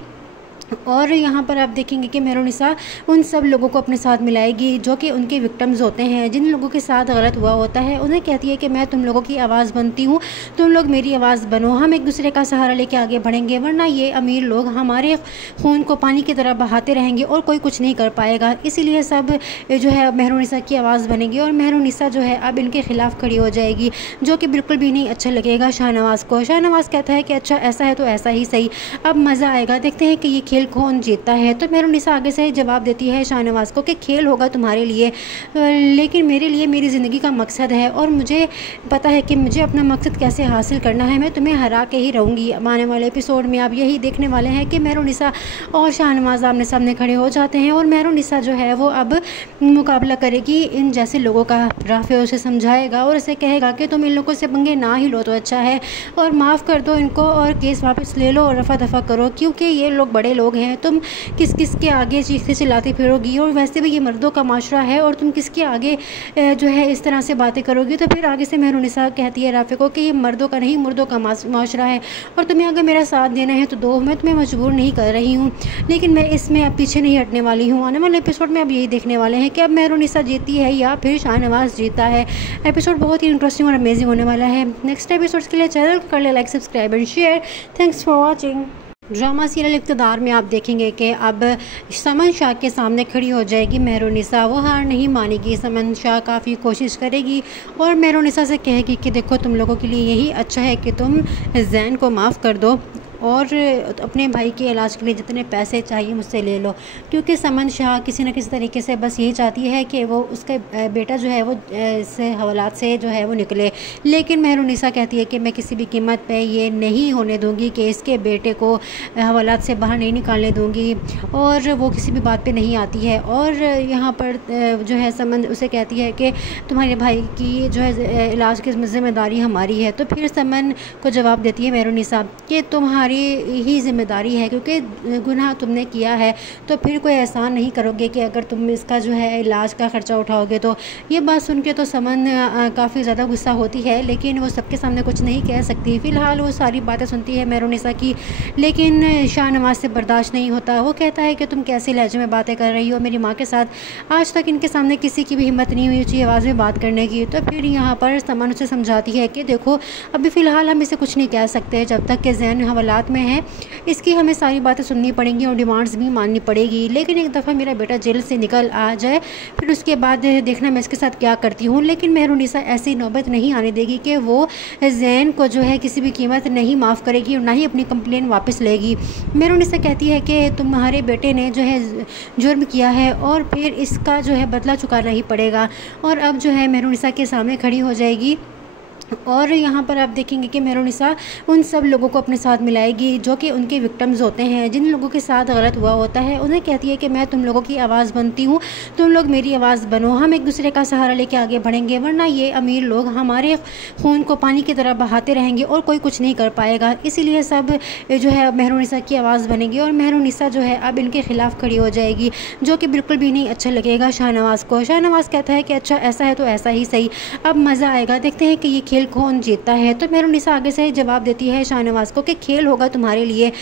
और यहाँ पर आप देखेंगे कि मेहरुनिसा उन सब लोगों को अपने साथ मिलाएगी जो कि उनके विक्टिम्स होते हैं, जिन लोगों के साथ गलत हुआ होता है। उन्हें कहती है कि मैं तुम लोगों की आवाज़ बनती हूँ, तुम लोग मेरी आवाज़ बनो, हम एक दूसरे का सहारा लेके आगे बढ़ेंगे, वरना ये अमीर लोग हमारे खून को पानी की तरह बहाते रहेंगे और कोई कुछ नहीं कर पाएगा। इसीलिए सब जो है मेहरुनिसा की आवाज़ बनेगी और मेहरुनिसा जो है अब इनके ख़िलाफ़ खड़ी हो जाएगी, जो कि बिल्कुल भी नहीं अच्छा लगेगा शाहनवाज़ को। शाहनवाज़ कहता है कि अच्छा ऐसा है तो ऐसा ही सही, अब मज़ा आएगा, देखते हैं कि ये खेल कौन जीतता है। तो मेहरुनिसा आगे से जवाब देती है शाहनवाज़ को कि खेल होगा तुम्हारे लिए, लेकिन मेरे लिए मेरी ज़िंदगी का मकसद है और मुझे पता है कि मुझे अपना मकसद कैसे हासिल करना है, मैं तुम्हें हरा के ही रहूँगी। आने वाले एपिसोड में आप यही देखने वाले हैं कि मेहरुनिसा और शाहनवाज़ आमने सामने खड़े हो जाते हैं और मेहरुनिसा जो है वो अब मुकाबला करेगी इन जैसे लोगों का। राफे उसे समझाएगा और उसे कहेगा कि तुम इन लोगों से पंगे ना ही लो तो अच्छा है और माफ़ कर दो इनको और केस वापस ले लो और रफा दफा करो, क्योंकि ये लोग बड़े लोग हैं, तुम किस किस के आगे चीखते चिल्लाती फिरोगी और वैसे भी ये मर्दों का माशरा है और तुम किसके आगे जो है इस तरह से बातें करोगी। तो फिर आगे से मेहरुनिसा कहती है राफे को कि ये मर्दों का नहीं मुर्दों का माशरा है और तुम्हें अगर मेरा साथ देना है तो दो, मैं तुम्हें मजबूर नहीं कर रही हूँ, लेकिन मैं इसमें अब पीछे नहीं हटने वाली हूँ। आने वाले एपिसोड में अब यही देखने वाले हैं कि अब मेहरुनिसा जीतती है या फिर शाहनवाज़ जीता है। एपिसोड बहुत ही इंटरेस्टिंग और अमेजिंग होने वाला है। नेक्स्ट एपिसोड्स के लिए चैनल को कर ले like, subscribe and share. Thanks for watching. Drama serial Iqtidar में आप देखेंगे कि अब समन शाह के सामने खड़ी हो जाएगी मेहरुनिसा। वो हार नहीं मानेगी, समन शाह काफ़ी कोशिश करेगी और मेहरुनिसा से कहेगी कि देखो तुम लोगों के लिए यही अच्छा है कि तुम ज़ैन को माफ़ कर दो और अपने भाई के इलाज के लिए जितने पैसे चाहिए मुझसे ले लो, क्योंकि समन शाह किसी न किसी तरीके से बस यही चाहती है कि वो उसका बेटा जो है वो से हवालात से जो है वो निकले। लेकिन मेहरुनिसा कहती है कि मैं किसी भी कीमत पे ये नहीं होने दूंगी कि इसके बेटे को हवालात से बाहर नहीं निकालने दूंगी और वो किसी भी बात पे नहीं आती है। और यहाँ पर जो है समन उसे कहती है कि तुम्हारे भाई की जो है इलाज की ज़िम्मेदारी हमारी है। तो फिर समन को जवाब देती है मेहरुनिसा कि तुम्हारी ही जिम्मेदारी है, क्योंकि गुनाह तुमने किया है तो फिर कोई एहसान नहीं करोगे कि अगर तुम इसका जो है इलाज का ख़र्चा उठाओगे। तो ये बात सुन के तो समन काफ़ी ज़्यादा गुस्सा होती है, लेकिन वो सबके सामने कुछ नहीं कह सकती। फ़िलहाल वो सारी बातें सुनती है मेहरुनिसा की, लेकिन शाहनवाज़ से बर्दाश्त नहीं होता। वो कहता है कि तुम कैसे लहजे में बातें कर रही हो मेरी माँ के साथ, आज तक इनके सामने किसी की भी हिम्मत नहीं हुई ऊँची आवाज़ में बात करने की। तो फिर यहाँ पर समन उसे समझाती है कि देखो अभी फ़िलहाल हम इसे कुछ नहीं कह सकते, जब तक कि ज़ैन हवालात में है इसकी हमें सारी बातें सुननी पड़ेंगी और डिमांड्स भी माननी पड़ेगी। लेकिन एक दफ़ा मेरा बेटा जेल से निकल आ जाए फिर उसके बाद देखना मैं इसके साथ क्या करती हूँ। लेकिन मेहरुनिसा ऐसी नौबत नहीं आने देगी कि वो ज़ैन को जो है किसी भी कीमत नहीं माफ़ करेगी और ना ही अपनी कंप्लेन वापस लेगी। मेहरुनिसा कहती है कि तुम्हारे बेटे ने जो है जुर्म किया है और फिर इसका जो है बदला चुकाना ही पड़ेगा। और अब जो है मेहरुनिसा के सामने खड़ी हो जाएगी और यहाँ पर आप देखेंगे कि मेहरुनिसा उन सब लोगों को अपने साथ मिलाएगी जो कि उनके विक्टिम्स होते हैं, जिन लोगों के साथ गलत हुआ होता है। उन्हें कहती है कि मैं तुम लोगों की आवाज़ बनती हूँ, तुम लोग मेरी आवाज़ बनो, हम एक दूसरे का सहारा लेके आगे बढ़ेंगे, वरना ये अमीर लोग हमारे खून को पानी की तरह बहाते रहेंगे और कोई कुछ नहीं कर पाएगा। इसीलिए सब जो है मेहरुनिसा की आवाज़ बनेगी और मेहरुनिसा जो है अब इनके ख़िलाफ़ खड़ी हो जाएगी, जो कि बिल्कुल भी नहीं अच्छा लगेगा शाहनवाज़ को। शाहनवाज़ कहता है कि अच्छा ऐसा है तो ऐसा ही सही, अब मज़ा आएगा, देखते हैं कि ये खेल खेल कौन जीतता है। तो मेहरुनिसा आगे से जवाब देती है शाहनवाज़ को कि खेल होगा तुम्हारे लिए,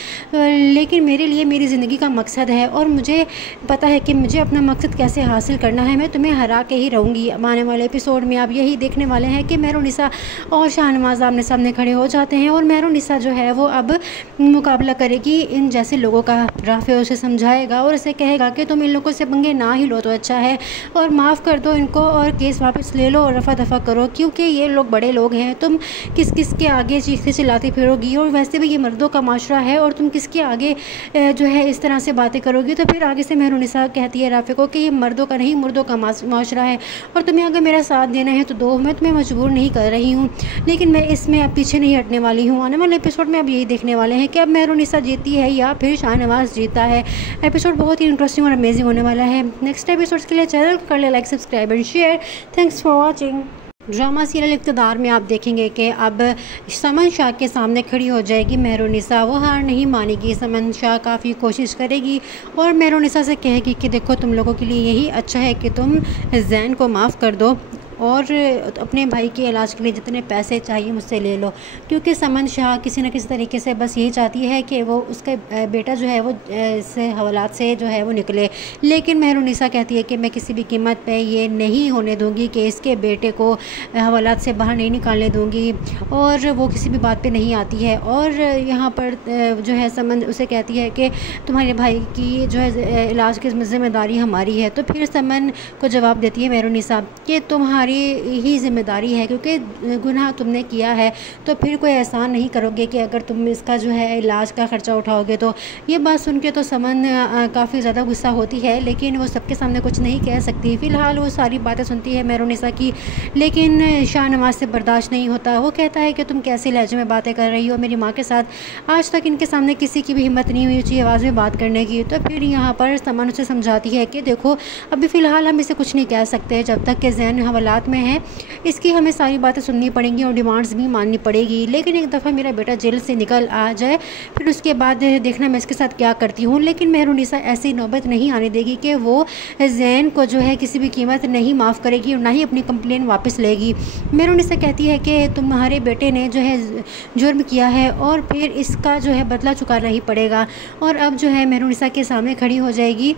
लेकिन मेरे लिए मेरी ज़िंदगी का मकसद है और मुझे पता है कि मुझे अपना मकसद कैसे हासिल करना है। मैं तुम्हें हरा के ही रहूँगी। आने वाले एपिसोड में आप यही देखने वाले हैं कि मेहरुनिसा और शाहनवाज़ आमने सामने खड़े हो जाते हैं और मेहरुनिसा जो है वो अब मुकाबला करेगी इन जैसे लोगों का। राफे उसे समझाएगा और उसे कहेगा कि तुम इन लोगों से पंगे ना ही लो तो अच्छा है और माफ़ कर दो इनको और केस वापस ले लो और रफा दफा करो, क्योंकि ये लोग बड़े लोग हैं। तुम किस किस के आगे चीखते चिल्लाती फिरोगी और वैसे भी ये मर्दों का माशरा है और तुम किसके आगे जो है इस तरह से बातें करोगी। तो फिर आगे से मेहरुनिसा कहती है राफे को कि ये मर्दों का नहीं मुर्दों का माशरा है और तुम्हें अगर मेरा साथ देना है तो दो, मैं तुम्हें मजबूर नहीं कर रही हूँ, लेकिन मैं इसमें अब पीछे नहीं हटने वाली हूँ। आने वाले एपिसोड में अब यही देखने वाले हैं कि अब मेहरुनिसा जीती है या फिर शाहनवाज़ जीता है। एपिसोड बहुत ही इंटरेस्टिंग और अमेजिंग होने वाला है। नेक्स्ट एपिसोड्स के लिए चैनल को कर ले like, subscribe and share. Thanks for watching. Drama serial Iqtidar में आप देखेंगे कि अब समन शाह के सामने खड़ी हो जाएगी मेहरुनिसा। वो हार नहीं मानेगी। समन शाह काफ़ी कोशिश करेगी और मेहरुनिसा से कहेगी कि देखो तुम लोगों के लिए यही अच्छा है कि तुम ज़ैन को माफ़ कर दो और अपने भाई के इलाज के लिए जितने पैसे चाहिए मुझसे ले लो, क्योंकि समन शाह किसी न किसी तरीके से बस यही चाहती है कि वो उसके बेटा जो है वो से हवालात से जो है वो निकले। लेकिन मेहरुनिसा कहती है कि मैं किसी भी कीमत पे ये नहीं होने दूंगी कि इसके बेटे को हवालात से बाहर नहीं निकालने दूंगी, और वो किसी भी बात पे नहीं आती है। और यहाँ पर जो है समन उसे कहती है कि तुम्हारे भाई की जो है इलाज की ज़िम्मेदारी हमारी है। तो फिर समन को जवाब देती है मेहरुनिसा कि तुम्हारी ही जिम्मेदारी है, क्योंकि गुनाह तुमने किया है तो फिर कोई एहसान नहीं करोगे कि अगर तुम इसका जो है इलाज का ख़र्चा उठाओगे। तो ये बात सुन के तो समन काफ़ी ज़्यादा गुस्सा होती है, लेकिन वो सबके सामने कुछ नहीं कह सकती। फ़िलहाल वो सारी बातें सुनती है मेहरुनिसा की, लेकिन शाहनवाज़ से बर्दाश्त नहीं होता। वो कहता है कि तुम कैसे लहजे में बातें कर रही हो मेरी माँ के साथ, आज तक इनके सामने किसी की भी हिम्मत नहीं हुई ऊँची आवाज़ में बात करने की। तो फिर यहाँ पर समन उसे समझाती है कि देखो अभी फ़िलहाल हम इसे कुछ नहीं कह सकते जब तक कि ज़ैन हवालात में है, इसकी हमें सारी बातें सुननी पड़ेंगी और डिमांड्स भी माननी पड़ेगी। लेकिन एक दफ़ा मेरा बेटा जेल से निकल आ जाए फिर उसके बाद देखना मैं इसके साथ क्या करती हूँ। लेकिन मेहरुनिसा ऐसी नौबत नहीं आने देगी कि वो ज़ैन को जो है किसी भी कीमत नहीं माफ़ करेगी और ना ही अपनी कंप्लेन वापस लेगी। मेहरुनिसा कहती है कि तुम्हारे बेटे ने जो है जुर्म किया है और फिर इसका जो है बदला चुकाना ही पड़ेगा। और अब जो है मेहरुनिसा के सामने खड़ी हो जाएगी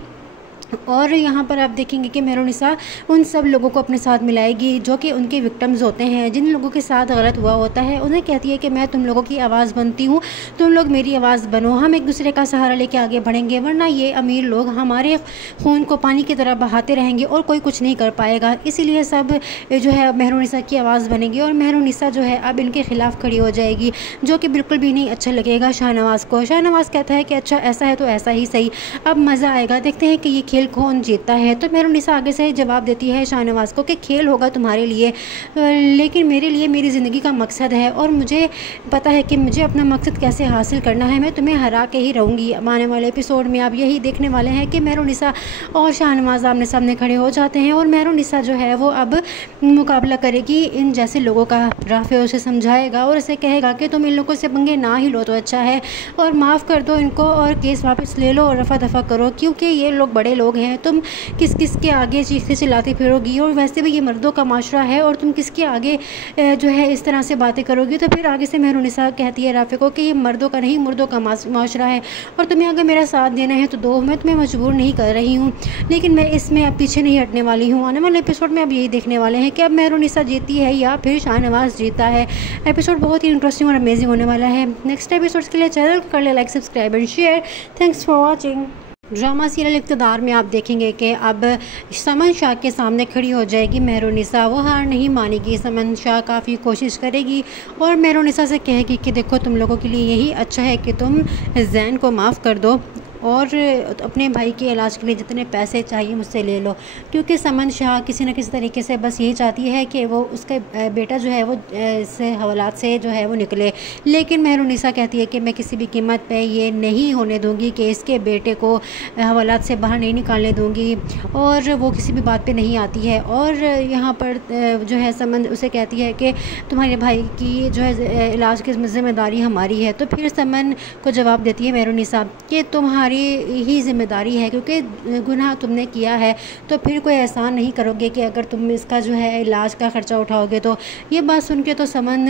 और यहाँ पर आप देखेंगे कि मेहरुनिसा उन सब लोगों को अपने साथ मिलाएगी जो कि उनके विक्टिम्स होते हैं, जिन लोगों के साथ गलत हुआ होता है। उन्हें कहती है कि मैं तुम लोगों की आवाज़ बनती हूँ, तुम लोग मेरी आवाज़ बनो, हम एक दूसरे का सहारा लेके आगे बढ़ेंगे, वरना ये अमीर लोग हमारे खून को पानी की तरह बहाते रहेंगे और कोई कुछ नहीं कर पाएगा। इसीलिए सब जो है मेहरुनिसा की आवाज़ बनेगी और मेहरुनिसा जो है अब इनके ख़िलाफ़ खड़ी हो जाएगी, जो कि बिल्कुल भी नहीं अच्छा लगेगा शाहनवाज़ को। शाहनवाज़ कहता है कि अच्छा ऐसा है तो ऐसा ही सही, अब मज़ा आएगा, देखते हैं कि ये खेल कौन जीतता है। तो मेहरुनिसा आगे से जवाब देती है शाहनवाज़ को कि खेल होगा तुम्हारे लिए, लेकिन मेरे लिए मेरी ज़िंदगी का मकसद है और मुझे पता है कि मुझे अपना मकसद कैसे हासिल करना है। मैं तुम्हें हरा के ही रहूँगी। आने वाले एपिसोड में आप यही देखने वाले हैं कि मेहरुनिसा और शाहनवाज़ आमने सामने खड़े हो जाते हैं और मेहरुनिसा जो है वो अब मुकाबला करेगी इन जैसे लोगों का। राफे उसे समझाएगा और उसे कहेगा कि तुम इन लोगों से पंगे ना ही लो तो अच्छा है और माफ़ कर दो इनको और केस वापस ले लो और रफा दफा करो, क्योंकि ये लोग बड़े लोग हैं। तुम किस किस के आगे चीखते चिल्लाती फिरोगी और वैसे भी ये मर्दों का माशरा है और तुम किसके आगे जो है इस तरह से बातें करोगी। तो फिर आगे से मेहरुनिसा कहती है राफे को कि ये मर्दों का नहीं मुर्दों का माशरा है और तुम्हें अगर मेरा साथ देना है तो दो, मैं तुम्हें मजबूर नहीं कर रही हूँ, लेकिन मैं इसमें अब पीछे नहीं हटने वाली हूँ। आने वाले एपिसोड में अब यही देखने वाले हैं कि अब मेहरुनिसा जीती है या फिर शाहनवाज़ जीता है। एपिसोड बहुत ही इंटरेस्टिंग और अमेजिंग होने वाला है। नेक्स्ट एपिसोड्स के लिए चैनल को कर ले like, subscribe and share. Thanks for watching. Drama serial Iqtidar में आप देखेंगे कि अब समन शाह के सामने खड़ी हो जाएगी मेहरुनिसा। वो हार नहीं मानेगी। समन शाह काफ़ी कोशिश करेगी और मेहरुनिसा से कहेगी कि देखो तुम लोगों के लिए यही अच्छा है कि तुम ज़ैन को माफ़ कर दो और अपने भाई के इलाज के लिए जितने पैसे चाहिए मुझसे ले लो, क्योंकि समन शाह किसी न किसी तरीके से बस यही चाहती है कि वो उसके बेटा जो है वो से हवालात से जो है वो निकले। लेकिन मेहरुनिसा कहती है कि मैं किसी भी कीमत पे ये नहीं होने दूंगी कि इसके बेटे को हवालात से बाहर नहीं निकालने दूंगी, और वो किसी भी बात पे नहीं आती है। और यहाँ पर जो है समन उसे कहती है कि तुम्हारे भाई की जो है इलाज की ज़िम्मेदारी हमारी है। तो फिर समन को जवाब देती है मेहरुनिसा कि तुम्हारी तुम्हारी ही जिम्मेदारी है, क्योंकि गुनाह तुमने किया है तो फिर कोई एहसान नहीं करोगे कि अगर तुम इसका जो है इलाज का ख़र्चा उठाओगे। तो ये बात सुन के तो समन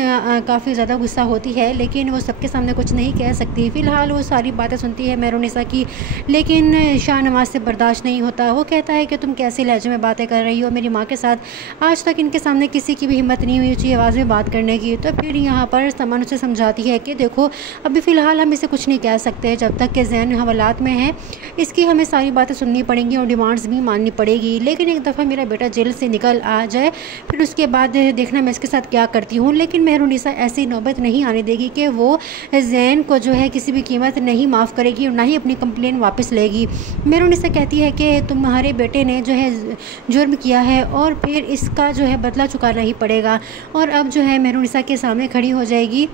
काफ़ी ज़्यादा गुस्सा होती है, लेकिन वो सबके सामने कुछ नहीं कह सकती। फ़िलहाल वो सारी बातें सुनती है मेहरुनिसा की, लेकिन शाहनवाज से बर्दाश्त नहीं होता। वो कहता है कि तुम कैसे लहजे में बातें कर रही हो मेरी माँ के साथ, आज तक इनके सामने किसी की भी हिम्मत नहीं हुई ऊँची आवाज़ में बात करने की। तो फिर यहाँ पर समन उसे समझाती है कि देखो अभी फ़िलहाल हम इसे कुछ नहीं कह सकते, जब तक कि ज़ैन हवालात में है इसकी हमें सारी बातें सुननी पड़ेंगी और डिमांड्स भी माननी पड़ेगी। लेकिन एक दफ़ा मेरा बेटा जेल से निकल आ जाए फिर उसके बाद देखना मैं इसके साथ क्या करती हूँ। लेकिन मेहरुनिसा ऐसी नौबत नहीं आने देगी कि वो ज़ैन को जो है किसी भी कीमत नहीं माफ़ करेगी और ना ही अपनी कंप्लेन वापस लेगी। मेहरुनिसा कहती है कि तुम्हारे बेटे ने जो है जुर्म किया है और फिर इसका जो है बदला चुकाना ही पड़ेगा। और अब जो है मेहरुनिसा के सामने खड़ी हो जाएगी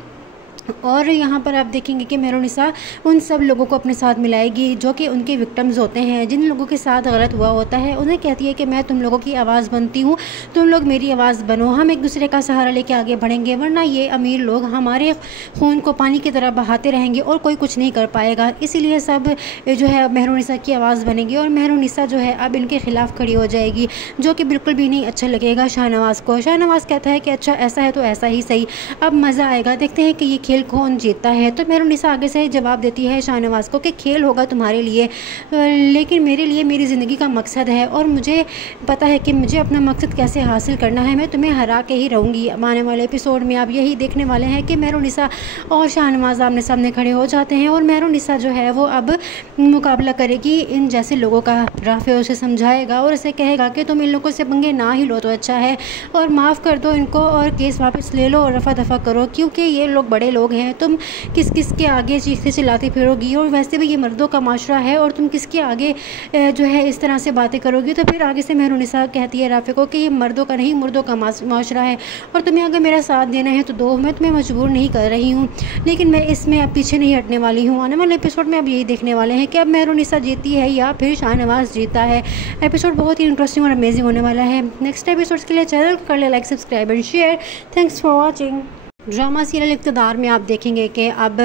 और यहाँ पर आप देखेंगे कि मेहरुनिसा उन सब लोगों को अपने साथ मिलाएगी जो कि उनके विक्टिम्स होते हैं, जिन लोगों के साथ गलत हुआ होता है। उन्हें कहती है कि मैं तुम लोगों की आवाज़ बनती हूँ, तुम लोग मेरी आवाज़ बनो, हम एक दूसरे का सहारा लेके आगे बढ़ेंगे, वरना ये अमीर लोग हमारे खून को पानी की तरह बहाते रहेंगे और कोई कुछ नहीं कर पाएगा। इसीलिए सब जो है मेहरुनिसा की आवाज़ बनेगी और मेहरुनिसा जो है अब इनके ख़िलाफ़ खड़ी हो जाएगी, जो कि बिल्कुल भी नहीं अच्छा लगेगा शाहनवाज़ को। शाहनवाज़ कहता है कि अच्छा ऐसा है तो ऐसा ही सही, अब मज़ा आएगा, देखते हैं कि ये खेल कौन जीतता है। तो मेहरुनिसा आगे से जवाब देती है शाहनवाज़ को कि खेल होगा तुम्हारे लिए, लेकिन मेरे लिए मेरी ज़िंदगी का मकसद है और मुझे पता है कि मुझे अपना मकसद कैसे हासिल करना है, मैं तुम्हें हरा के ही रहूँगी। आने वाले एपिसोड में आप यही देखने वाले हैं कि मेहरुनिसा और शाहनवाज़ आमने सामने खड़े हो जाते हैं और मेहरुनिसा जो है वो अब मुकाबला करेगी इन जैसे लोगों का। राफे उसे समझाएगा और उसे कहेगा कि तुम इन लोगों से पंगे ना ही लो तो अच्छा है और माफ़ कर दो इनको और केस वापस ले लो और रफा दफा करो, क्योंकि ये लोग बड़े लोग हैं, तुम किस किस के आगे चीखते चिल्लाती फिरोगी और वैसे भी ये मर्दों का माशरा है और तुम किसके आगे जो है इस तरह से बातें करोगी। तो फिर आगे से मेहरुनिसा कहती है राफे को कि ये मर्दों का नहीं मुर्दों का माशरा है और तुम्हें अगर मेरा साथ देना है तो दो, मैं तुम्हें मजबूर नहीं कर रही हूँ, लेकिन मैं इसमें अब पीछे नहीं हटने वाली हूँ। आने वाले एपिसोड में अब यही देखने वाले हैं कि अब मेहरुनिसा जीती है या फिर शाहनवाज़ जीता है। एपिसोड बहुत ही इंटरेस्टिंग और अमेजिंग होने वाला है। नेक्स्ट एपिसोड्स के लिए चैनल को कर ले like, subscribe and share. Thanks for watching. Drama serial Iqtidar में आप देखेंगे कि अब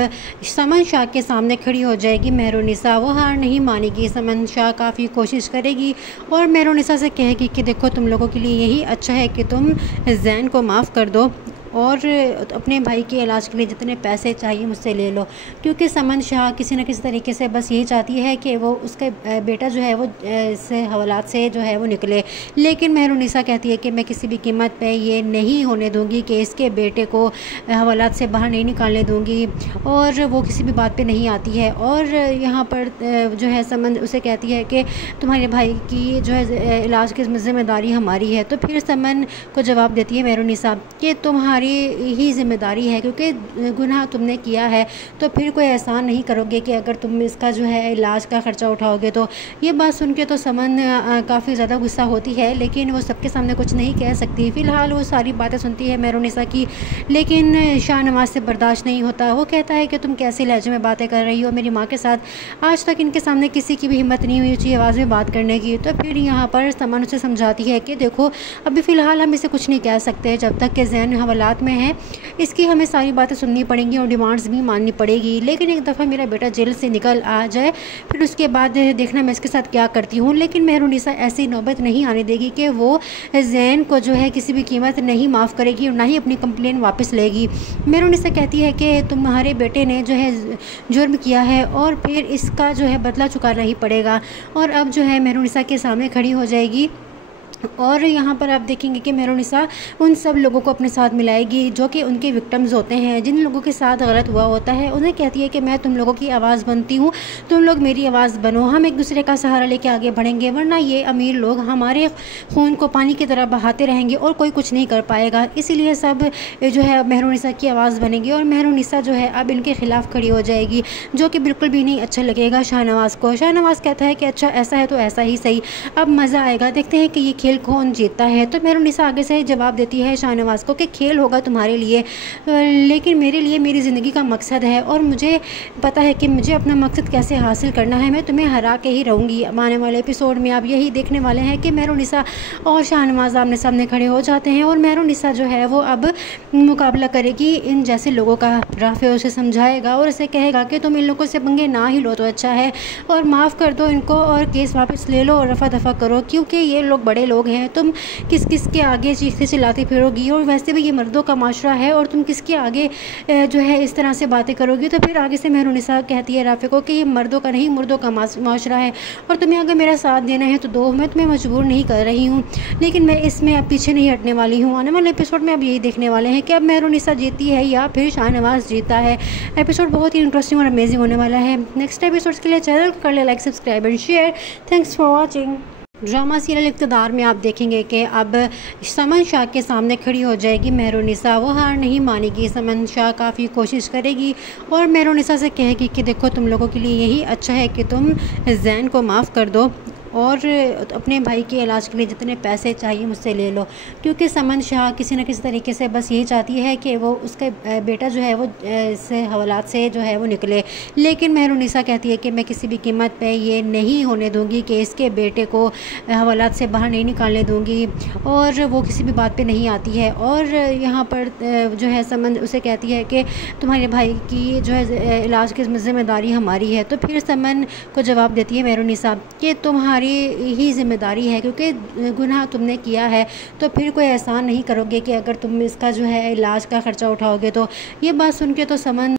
समन शाह के सामने खड़ी हो जाएगी मेहरुनिसा। वो हार नहीं मानेगी, समन शाह काफ़ी कोशिश करेगी और मेहरुनिसा से कहेगी कि देखो तुम लोगों के लिए यही अच्छा है कि तुम ज़ैन को माफ़ कर दो और अपने भाई के इलाज के लिए जितने पैसे चाहिए मुझसे ले लो, क्योंकि समन शाह किसी न किसी तरीके से बस यही चाहती है कि वो उसके बेटा जो है वो से हवालात से जो है वो निकले। लेकिन मेहरुनिसा कहती है कि मैं किसी भी कीमत पे ये नहीं होने दूंगी कि इसके बेटे को हवालात से बाहर नहीं निकालने दूंगी और वो किसी भी बात पे नहीं आती है। और यहाँ पर जो है समन उसे कहती है कि तुम्हारे भाई की जो है इलाज की ज़िम्मेदारी हमारी है। तो फिर समन को जवाब देती है मेहरुनिसा कि तुम्हारी ही जिम्मेदारी है, क्योंकि गुनाह तुमने किया है तो फिर कोई एहसान नहीं करोगे कि अगर तुम इसका जो है इलाज का ख़र्चा उठाओगे। तो ये बात सुन के तो समन काफ़ी ज़्यादा गुस्सा होती है, लेकिन वो सबके सामने कुछ नहीं कह सकती। फ़िलहाल वो सारी बातें सुनती है मेहरुनिसा की, लेकिन शाहनवाज़ से बर्दाश्त नहीं होता। वो कहता है कि तुम कैसे लहजे में बातें कर रही हो मेरी माँ के साथ, आज तक इनके सामने किसी की भी हिम्मत नहीं हुई ऊँची आवाज़ में बात करने की। तो फिर यहाँ पर समन उसे समझाती है कि देखो अभी फ़िलहाल हम इसे कुछ नहीं कह सकते, जब तक कि ज़ैन हवालात में है इसकी हमें सारी बातें सुननी पड़ेंगी और डिमांड्स भी माननी पड़ेगी। लेकिन एक दफ़ा मेरा बेटा जेल से निकल आ जाए फिर उसके बाद देखना मैं इसके साथ क्या करती हूँ। लेकिन मेहरुनिसा ऐसी नौबत नहीं आने देगी कि वो ज़ैन को जो है किसी भी कीमत नहीं माफ़ करेगी और ना ही अपनी कंप्लेन वापस लेगी। मेहरुनिसा कहती है कि तुम्हारे बेटे ने जो है जुर्म किया है और फिर इसका जो है बदला चुकाना ही पड़ेगा। और अब जो है मेहरुनिसा के सामने खड़ी हो जाएगी और यहाँ पर आप देखेंगे कि मेहरुनिसा उन सब लोगों को अपने साथ मिलाएगी जो कि उनके विक्टिम्स होते हैं, जिन लोगों के साथ गलत हुआ होता है। उन्हें कहती है कि मैं तुम लोगों की आवाज़ बनती हूँ, तुम लोग मेरी आवाज़ बनो, हम एक दूसरे का सहारा लेके आगे बढ़ेंगे, वरना ये अमीर लोग हमारे खून को पानी की तरह बहाते रहेंगे और कोई कुछ नहीं कर पाएगा। इसीलिए सब जो है मेहरुनिसा की आवाज़ बनेगी और मेहरुनिसा जो है अब इनके ख़िलाफ़ खड़ी हो जाएगी, जो कि बिल्कुल भी नहीं अच्छा लगेगा शाहनवाज़ को। शाहनवाज़ कहता है कि अच्छा ऐसा है तो ऐसा ही सही, अब मज़ा आएगा, देखते हैं कि ये खेल खेल कौन जीतता है। तो मेहरुन्निसा आगे से जवाब देती है शाहनवाज़ को कि खेल होगा तुम्हारे लिए, लेकिन मेरे लिए मेरी ज़िंदगी का मकसद है और मुझे पता है कि मुझे अपना मकसद कैसे हासिल करना है। मैं तुम्हें हरा के ही रहूँगी। आने वाले एपिसोड में आप यही देखने वाले हैं कि मेहरुन्निसा और शाहनवाज़ आमने सामने खड़े हो जाते हैं और मेहरुन्निसा जो है वो अब मुकाबला करेगी इन जैसे लोगों का। राफे उसे समझाएगा और उसे कहेगा कि तुम इन लोगों से पंगे ना ही लो तो अच्छा है और माफ़ कर दो इनको और केस वापस ले लो और रफा दफा करो, क्योंकि ये लोग बड़े लोग हैं। तुम किस किस के आगे चीखते चिल्लाती फिरोगी और वैसे भी ये मर्दों का माशरा है और तुम किसके आगे जो है इस तरह से बातें करोगी। तो फिर आगे से मेहरुन्निसा कहती है राफे को कि ये मर्दों का नहीं मुर्दों का माशरा है और तुम्हें अगर मेरा साथ देना है तो दो, मैं तुम्हें मजबूर नहीं कर रही हूँ, लेकिन मैं इसमें अब पीछे नहीं हटने वाली हूँ। आने वाले एपिसोड में अब यही देखने वाले हैं कि अब मेहरुन्निसा जीती है या फिर शाहनवाज़ जीता है। एपिसोड बहुत ही इंटरेस्टिंग और अमेजिंग होने वाला है। नेक्स्ट एपिसोड्स के लिए चैनल को कर ले like, subscribe and share. Thanks for watching. Drama serial Iqtidar में आप देखेंगे कि अब समन शाह के सामने खड़ी हो जाएगी मेहरुन्निसा। वो हार नहीं मानेगी। समन शाह काफ़ी कोशिश करेगी और मेहरुन्निसा से कहेगी कि देखो तुम लोगों के लिए यही अच्छा है कि तुम ज़ैन को माफ़ कर दो और अपने भाई के इलाज के लिए जितने पैसे चाहिए मुझसे ले लो, क्योंकि समन शाह किसी न किसी तरीके से बस यही चाहती है कि वो उसके बेटा जो है वो से हवालात से जो है वो निकले। लेकिन मेहरुन्निसा कहती है कि मैं किसी भी कीमत पे ये नहीं होने दूंगी कि इसके बेटे को हवालात से बाहर नहीं निकालने दूंगी और वो किसी भी बात पे नहीं आती है। और यहाँ पर जो है समन उसे कहती है कि तुम्हारे भाई की जो है इलाज की जिम्मेदारी हमारी है। तो फिर समन को जवाब देती है मेहरुन्निसा कि तुम्हारी ही जिम्मेदारी है, क्योंकि गुनाह तुमने किया है तो फिर कोई एहसान नहीं करोगे कि अगर तुम इसका जो है इलाज का ख़र्चा उठाओगे। तो ये बात सुन के तो समन